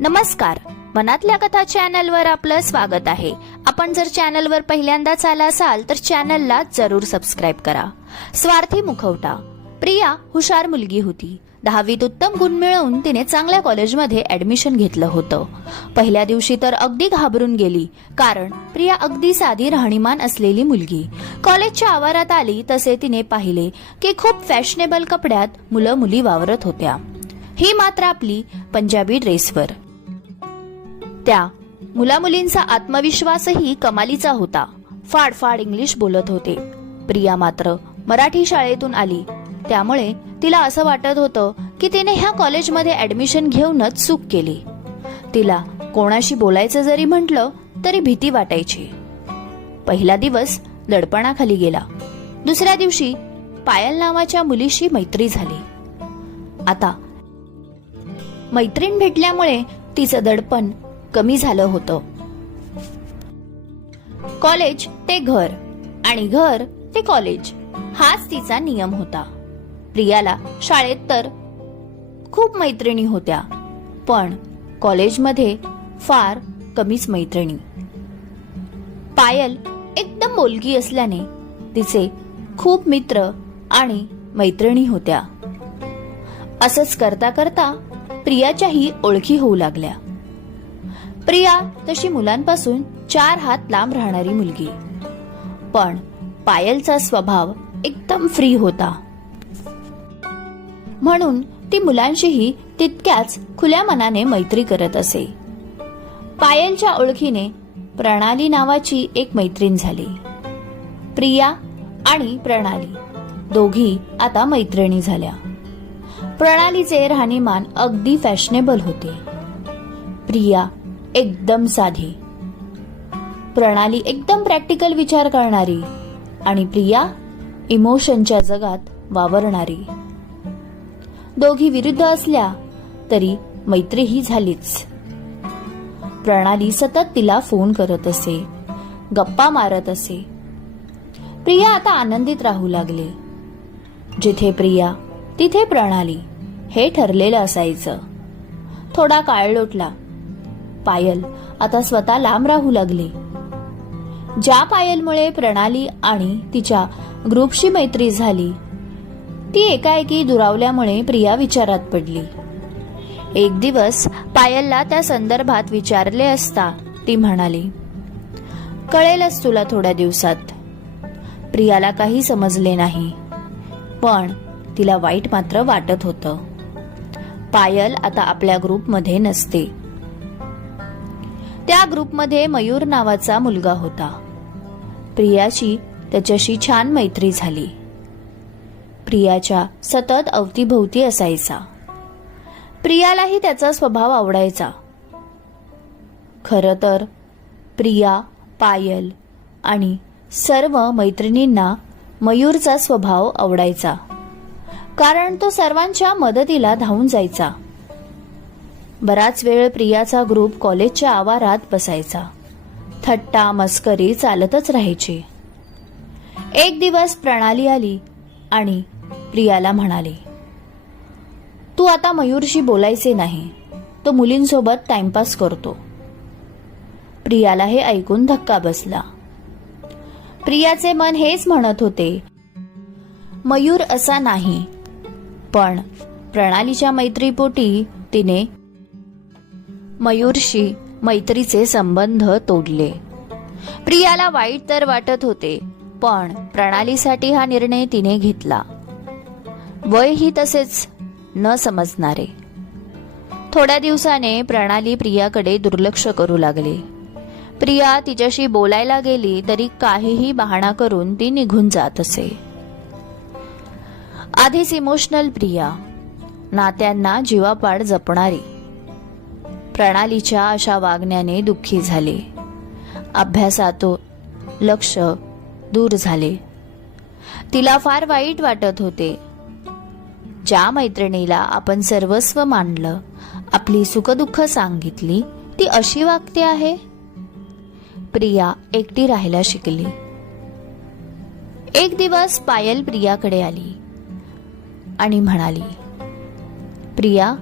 नमस्कार. मनातल्या कथा चॅनलवर आपलं स्वागत आहे. आपण जर चॅनलवर पहिल्यांदाच आला असाल तर चॅनलला जरूर सबस्क्राईब करा. स्वार्थी मुखवटा. प्रिया हुशार मुलगी होती. दहावीत उत्तम गुण मिळवून तिने चांगल्या कॉलेजमध्ये ऍडमिशन घेतलं होतं. पहिल्या दिवशी तर अगदी घाबरून गेली कारण प्रिया अगदी साधी राहणीमान असलेली मुलगी. कॉलेजच्या आवारात आली तसे तिने पाहिले की खूप फॅशनेबल कपड्यात मुलं मुली वावरत होत्या. ही मात्र आपली पंजाबी ड्रेसवर. त्या मुलामुलींचा आत्मविश्वासही कमालीचा होता. फाडफाड इंग्लिश बोलत होते. प्रिया मात्र मराठी शाळेतून आली. त्यामुळे तिला असं वाटत होतं की तिने ह्या कॉलेजमध्ये ऍडमिशन घेऊनच चूक केली. तिला कोणाशी बोलायचं जरी म्हटलं तरी भीती वाटायची. पहिला दिवस दडपणाखाली गेला. दुसऱ्या दिवशी पायल नावाच्या मुलीशी मैत्री झाली. आता मैत्रीण भेटल्यामुळे तिचं दडपण कमी झालं होतं. कॉलेज ते घर आणि घर ते कॉलेज हाच तिचा नियम होता. प्रियाला शाळेत तर खूप मैत्रिणी होत्या पण कॉलेजमध्ये फार कमीच मैत्रिणी. पायल एकदम बोलगी असल्याने तिचे खूप मित्र आणि मैत्रिणी होत्या. असंच करता करता प्रियाच्याही ओळखी होऊ लागल्या. प्रिया तशी मुलांपासून चार हात लांब राहणारी मुलगी. पण पायलचा स्वभाव एकदम फ्री होता. म्हणून ती मुलांशीही तितक्याच खुल्या मनाने मैत्री करत असे. पायलच्या ओळखीने प्रणाली नावाची एक मैत्रीण झाली. प्रिया आणि प्रणाली दोघी आता मैत्रिणी झाल्या. प्रणालीचे राहणीमान अगदी फॅशनेबल होते. प्रिया एकदम साधी. प्रणाली एकदम प्रॅक्टिकल विचार करणारी आणि प्रिया इमोशनच्या जगात वावरणारी. दोघी विरुद्ध असल्या तरी मैत्रीही झालीच. प्रणाली सतत तिला फोन करत असे गप्पा मारत असे. प्रिया आता आनंदित राहू लागले. जिथे प्रिया तिथे प्रणाली हे ठरलेलं असायचं. थोडा काळ लोटला. पायल. आता स्वतः लांब राहू लागली. ज्या पायलमुळे प्रणाली आणि तिच्या ग्रुपशी मैत्री झाली ती एकाएकी दुरावल्यामुळे प्रिया विचारात पडली. एक दिवस पायलला त्या संदर्भात विचारले असता ती म्हणाली कळेलच तुला थोड्या दिवसात. प्रियाला काही समजले नाही पण तिला वाईट मात्र वाटत होतं. पायल आता आपल्या ग्रुपमध्ये नसते. त्या ग्रुपमध्ये मयूर नावाचा मुलगा होता. प्रियाची त्याच्याशी छान मैत्री झाली. प्रियाच्या सतत अवतीभोवती असायचा. प्रियालाही त्याचा स्वभाव आवडायचा. खर तर प्रिया पायल आणि सर्व मैत्रिणींना मयूरचा स्वभाव आवडायचा. कारण तो सर्वांच्या मदतीला धावून जायचा. बराच वेळ प्रियाचा ग्रुप कॉलेजच्या आवारात बसायचा. थट्टा मस्करी चालतच राहायची. एक दिवस प्रणाली आली आणि प्रियाला म्हणाली तू आता मयूरशी बोलायचे नाही. तो मुलींसोबत टाइमपास करतो. प्रियाला हे ऐकून धक्का बसला. प्रियाचे मन हेच म्हणत होते मयूर असा नाही पण प्रणालीच्या मैत्रीपोटी तिने मयूरशी मैत्रीचे संबंध तोडले. प्रियाला वाईट तर वाटत होते पण प्रणालीसाठी हा निर्णय तिने घेतला. वय ही तसेच न समजणारे. थोड्या दिवसाने प्रणाली प्रियाकडे दुर्लक्ष करू लागले. प्रिया तिच्याशी बोलायला गेली तरी काहीही बहाणा करून ती निघून जात असे. आधीच इमोशनल प्रिया नात्यांना जीवापाड जपणारी. प्रणालीच्या अशा वागण्याने दुःखी झाले. अभ्यासातो लक्ष दूर झाले. तिला फार वाईट वाटत होते. ज्या मैत्रिणीला आपण सर्वस्व मानलं आपली सुखदुःख सांगितली ती अशी वागते आहे? प्रिया एकटी राहायला शिकली. एक दिवस पायल प्रियाकडे आली आणि म्हणाली प्रिया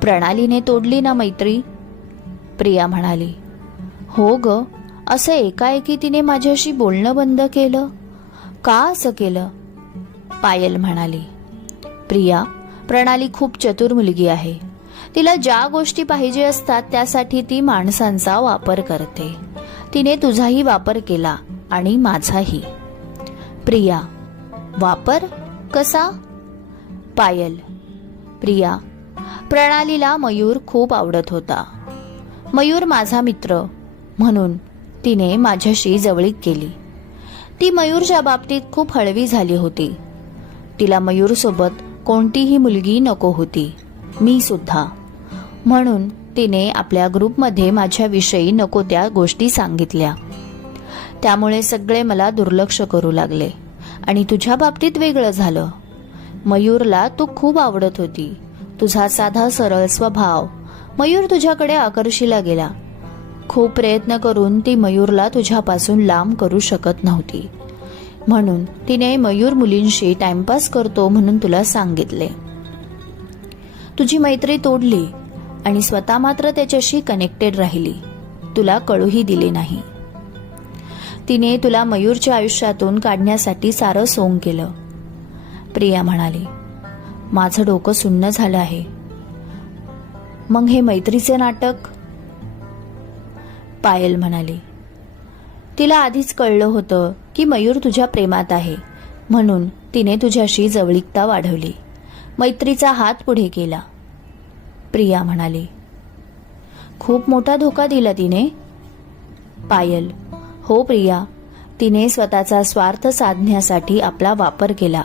प्रणालीने तोडली ना मैत्री? प्रिया म्हणाली हो ग असं एकाएकी तिने माझ्याशी बोलणं बंद केलं? का असं केलं? पायल म्हणाली प्रिया प्रणाली खूप चतुर मुलगी आहे. तिला ज्या गोष्टी पाहिजे असतात त्यासाठी ती माणसांचा वापर करते. तिने तुझाही वापर केला आणि माझाही. प्रिया वापर? कसा? पायल प्रिया प्रणालीला मयूर खूप आवडत होता. मयूर माझा मित्र म्हणून तिने माझ्याशी जवळीक केली. ती मयूरच्या बाबतीत खूप हळवी झाली होती. तिला मयूरसोबत कोणतीही मुलगी नको होती. मी सुद्धा. म्हणून तिने आपल्या ग्रुपमध्ये माझ्याविषयी नको त्या गोष्टी सांगितल्या. त्यामुळे सगळे मला दुर्लक्ष करू लागले आणि तुझ्या बाबतीत वेगळं झालं. मयूरला तू खूप आवडत होती. तुझा साधा सरळ स्वभाव मयूर तुझ्याकडे आकर्षीला गेला. खूप प्रयत्न करून ती मयूरला तुझ्यापासून लांब करू शकत नव्हती. म्हणून तिने मयूर मुलींशी टाइमपास करतो म्हणून तुला सांगितले. तुझी मैत्री तोडली आणि स्वतः मात्र त्याच्याशी कनेक्टेड राहिली. तुला कळूही दिले नाही. तिने तुला मयूरच्या आयुष्यातून काढण्यासाठी सारं सोंग केलं. प्रिया म्हणाली माझं डोकं सुन्न झालं आहे. मग हे मैत्रीचे नाटक? पायल म्हणाली तिला आधीच कळलं होतं की मयूर तुझ्या प्रेमात आहे. म्हणून तिने तुझ्याशी जवळीकता वाढवली. मैत्रीचा हात पुढे केला. प्रिया म्हणाली खूप मोठा धोका दिला तिने. पायल हो प्रिया तिने स्वतःचा स्वार्थ साधण्यासाठी आपला वापर केला.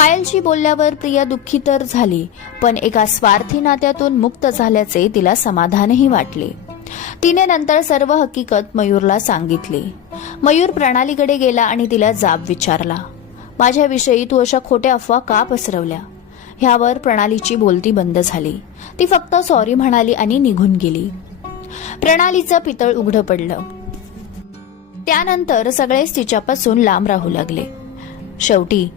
पायलशी बोलल्यावर प्रिया दुःखी तर झाली पण एका स्वार्थी नात्यातून मुक्त झाल्याचे तिला समाधानही वाटले. तिने नंतर सर्व हकीकत मयूरला सांगितली. मयूर प्रणालीकडे गेला आणि तिला जाब विचारला. माझ्याविषयी तू अशा खोट्या अफवा का पसरवल्या? ह्यावर प्रणालीची बोलती बंद झाली. ती फक्त सॉरी म्हणाली आणि निघून गेली. प्रणालीचं पितळ उघडं पडलं. त्यानंतर सगळेच तिच्यापासून लांब राहू लागले. शेवटी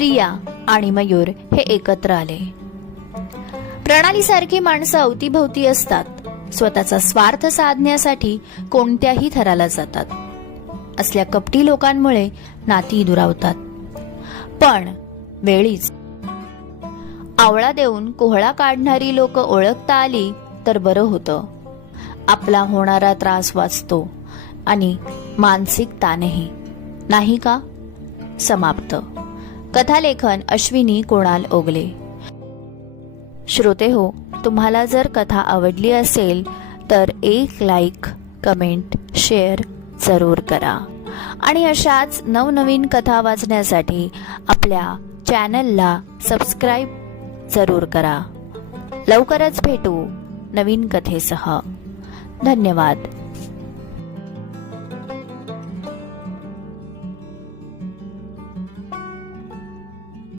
प्रिया आणि मयूर हे एकत्र आले. प्रणालीसारखी माणसं अवतीभवती असतात. स्वतःचा स्वार्थ साधण्यासाठी कोणत्याही थराला जातात. असल्या कपटी लोकांमुळे नाती दुरावतात. पण वेळीच आवळा देऊन कोहळा काढणारी लोक ओळखता आली तर बरं होतं. आपला होणारा त्रास वाचतो आणि मानसिक ताणही नाही का? समाप्त. कथालेखन अश्विनी कोणाल ओगले. श्रोते हो तुम्हाला जर कथा आवडली असेल तर एक लाईक कमेंट शेअर जरूर करा. आणि अशाच नवनवीन कथा वाचण्यासाठी आपल्या चॅनलला सबस्क्राईब जरूर करा. लवकरच भेटू नवीन कथेसह. धन्यवाद.